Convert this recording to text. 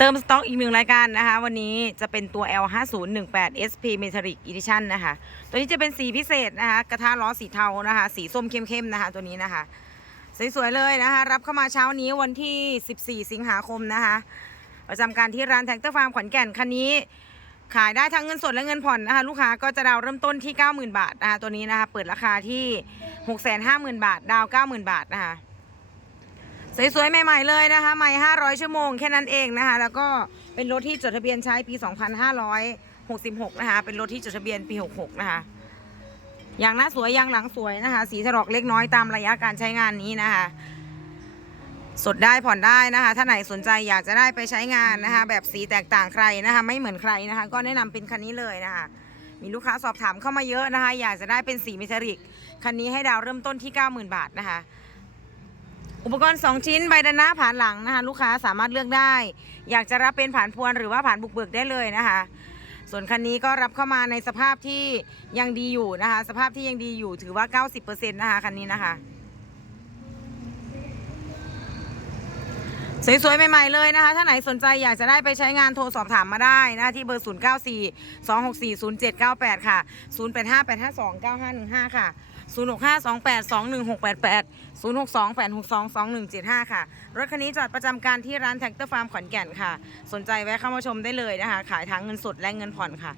เติมสต็อกอีกหนึ่งรายการนะคะ วันนี้จะเป็นตัว L5018 SP Metallic Edition นะคะ ตัวนี้จะเป็นสีพิเศษนะคะ กระทะล้อสีเทานะคะ สีส้มเข้มๆนะคะ ตัวนี้นะคะ สวยๆเลยนะคะ รับเข้ามาเช้านี้วันที่ 14 สิงหาคมนะคะ ประจำการที่ร้านแท็กเตอร์ฟาร์มขอนแก่นคันนี้ขายได้ทั้งเงินสดและเงินผ่อนนะคะ ลูกค้าก็จะดาวเริ่มต้นที่ 90,000 บาทนะคะตัวนี้นะคะ เปิดราคาที่ 650,000 บาท ดาว 90,000 บาทนะคะ สวยๆ ใหม่ๆ เลยนะคะ ใหม่ 500 ชั่วโมงแค่นั้นเองนะคะ แล้วก็เป็นรถที่จดทะเบียนใช้ปี 2566 นะคะ เป็นรถที่จดทะเบียนปี 66 นะคะ อย่างหน้าสวยอย่างหลังสวยนะคะ สีถลอกเล็กน้อยตามระยะการใช้งานนี้นะคะ สดได้ผ่อนได้นะคะ ถ้าไหนสนใจอยากจะได้ไปใช้งานนะคะ แบบสีแตกต่างใครนะคะ ไม่เหมือนใครนะคะ ก็แนะนำเป็นคันนี้เลยนะคะมีลูกค้าสอบถามเข้ามาเยอะนะคะ อยากจะได้เป็นสีเมทัลลิก คันนี้ให้ดาวเริ่มต้นที่ 90,000 บาทนะคะ อุปกรณ์2ชิ้นใบดันหน้าผ่านหลังนะคะลูกค้าสามารถเลือกได้ อยากจะรับเป็นผ่านพวนหรือว่าผ่านบุกเบิกได้เลยนะคะ ส่วนคันนี้ก็รับเข้ามาในสภาพที่ยังดีอยู่นะคะ สภาพที่ยังดีอยู่ถือว่า 90%นะคะคันนี้นะคะ สวยๆ ใหม่ๆ เลยนะคะ ถ้าไหนสนใจอยากจะได้ไปใช้งานโทรสอบถามมาได้นะ ที่เบอร์ 0 9 4 2 6 4 0 7 9 8 ค่ะ 0 8 5 8 5 2 9 5 1 5 ค่ะ 0 6 5 2 8 2 1 6 8 8 0 6 2 8 6 2 2 1 7 5 ค่ะ รถคันนี้จอดประจำการที่ร้านแท็กเตอร์ฟาร์มขอนแก่นค่ะ สนใจแวะเข้ามาชมได้เลยนะคะ ขายทั้งเงินสดและเงินผ่อนค่ะ